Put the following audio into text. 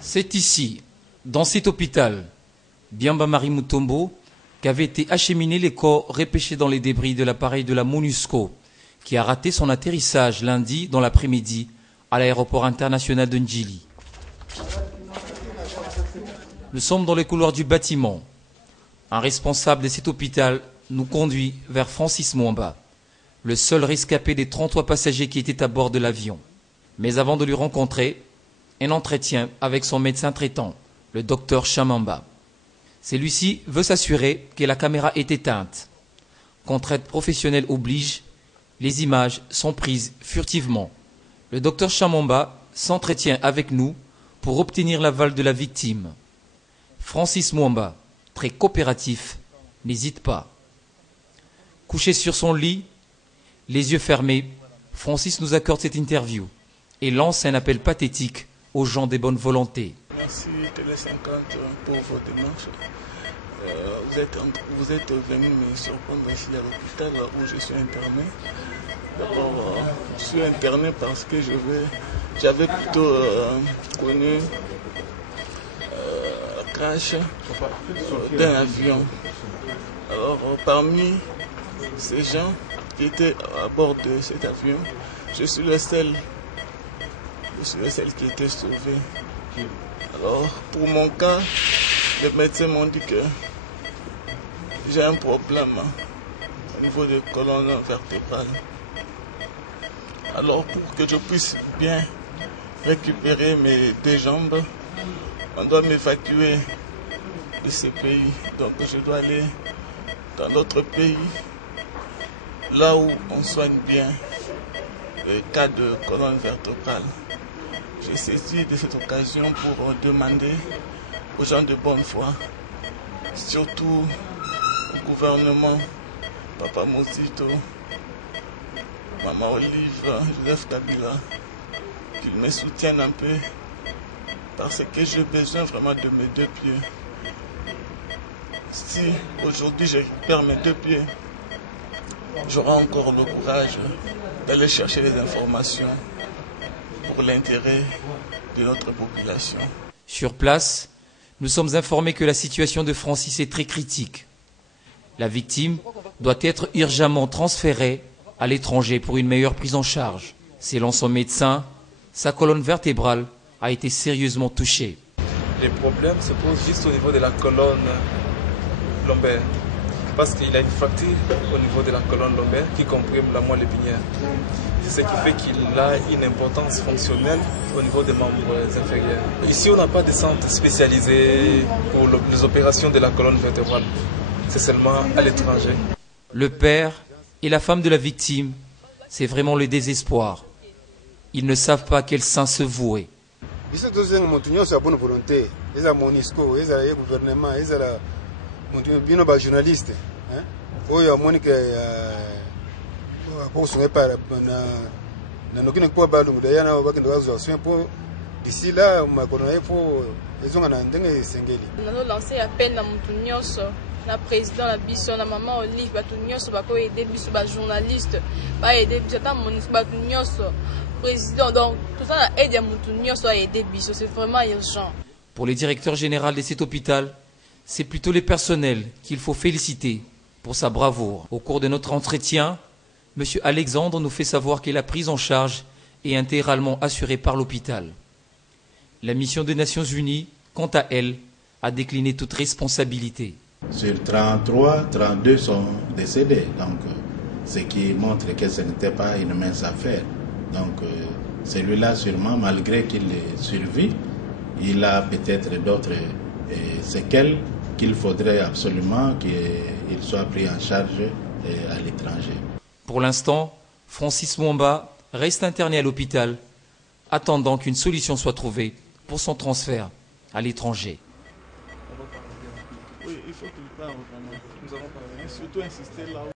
C'est ici, dans cet hôpital, Biamba Marie Mutombo, qu'avaient été acheminés les corps repêchés dans les débris de l'appareil de la MONUSCO, qui a raté son atterrissage lundi dans l'après-midi à l'aéroport international de Ndjili. Nous sommes dans les couloirs du bâtiment. Un responsable de cet hôpital nous conduit vers Francis Mwamba, le seul rescapé des 33 passagers qui étaient à bord de l'avion. Mais avant de lui rencontrer, un entretien avec son médecin traitant, le docteur Chamamba. Celui-ci veut s'assurer que la caméra est éteinte. Contrainte professionnelle oblige, les images sont prises furtivement. Le docteur Chamamba s'entretient avec nous pour obtenir l'aval de la victime. Francis Mwamba, très coopératif, n'hésite pas. Couché sur son lit, les yeux fermés, Francis nous accorde cette interview et lance un appel pathétique aux gens de bonne volonté. Merci Télé 50 pour vos démarches. Vous êtes venu me surprendre ici à l'hôpital où je suis interné. D'abord, je suis interné parce que j'avais plutôt connu la crash d'un avion. Alors, parmi ces gens qui étaient à bord de cet avion, je suis le seul qui était sauvé. Alors, pour mon cas, les médecins m'ont dit que j'ai un problème au niveau de la colonne vertébrale. Alors, pour que je puisse bien récupérer mes deux jambes, on doit m'évacuer de ce pays. Donc, je dois aller dans d'autres pays, là où on soigne bien les cas de colonne vertébrale. J'ai saisi de cette occasion pour demander aux gens de bonne foi, surtout au gouvernement, Papa Mosito, Maman Olive, Joseph Kabila, qu'ils me soutiennent un peu parce que j'ai besoin vraiment de mes deux pieds. Si aujourd'hui je récupère mes deux pieds, j'aurai encore le courage d'aller chercher les informations pour l'intérêt de notre population. Sur place, nous sommes informés que la situation de Francis est très critique. La victime doit être urgemment transférée à l'étranger pour une meilleure prise en charge. Selon son médecin, sa colonne vertébrale a été sérieusement touchée. Les problèmes se posent juste au niveau de la colonne lombaire, parce qu'il a une fracture au niveau de la colonne lombaire qui comprime la moelle épinière. C'est ce qui fait qu'il a une importance fonctionnelle au niveau des membres inférieurs. Ici, on n'a pas de centre spécialisé pour les opérations de la colonne vertébrale. C'est seulement à l'étranger. Le père et la femme de la victime, c'est vraiment le désespoir. Ils ne savent pas à quel sein se vouer. Ici, tous les gens sont bonne volonté. Ils ont MONUSCO, ils ont le gouvernement, ils ont les journalistes. Ils ont Monique. D'ici là, il faut lancer appel à Moutounios, la président, la biso, la maman Olive, Batunios, aider biso, journaliste, aider biso, président. Donc tout ça aide à Moutounios à aider biso, c'est vraiment urgent. Pour le directeur général de cet hôpital, c'est plutôt les personnels qu'il faut féliciter pour sa bravoure. Au cours de notre entretien, M. Alexandre nous fait savoir que la prise en charge est intégralement assurée par l'hôpital. La mission des Nations Unies, quant à elle, a décliné toute responsabilité. Sur 33, 32 sont décédés, donc ce qui montre que ce n'était pas une mince affaire. Donc celui-là, sûrement, malgré qu'il survit, il a peut-être d'autres séquelles qu'il faudrait absolument qu'il soit pris en charge à l'étranger. Pour l'instant, Francis Mwamba reste interné à l'hôpital, attendant qu'une solution soit trouvée pour son transfert à l'étranger. Oui, il faut qu'il parle vraiment. Nous allons parler. Surtout insister là où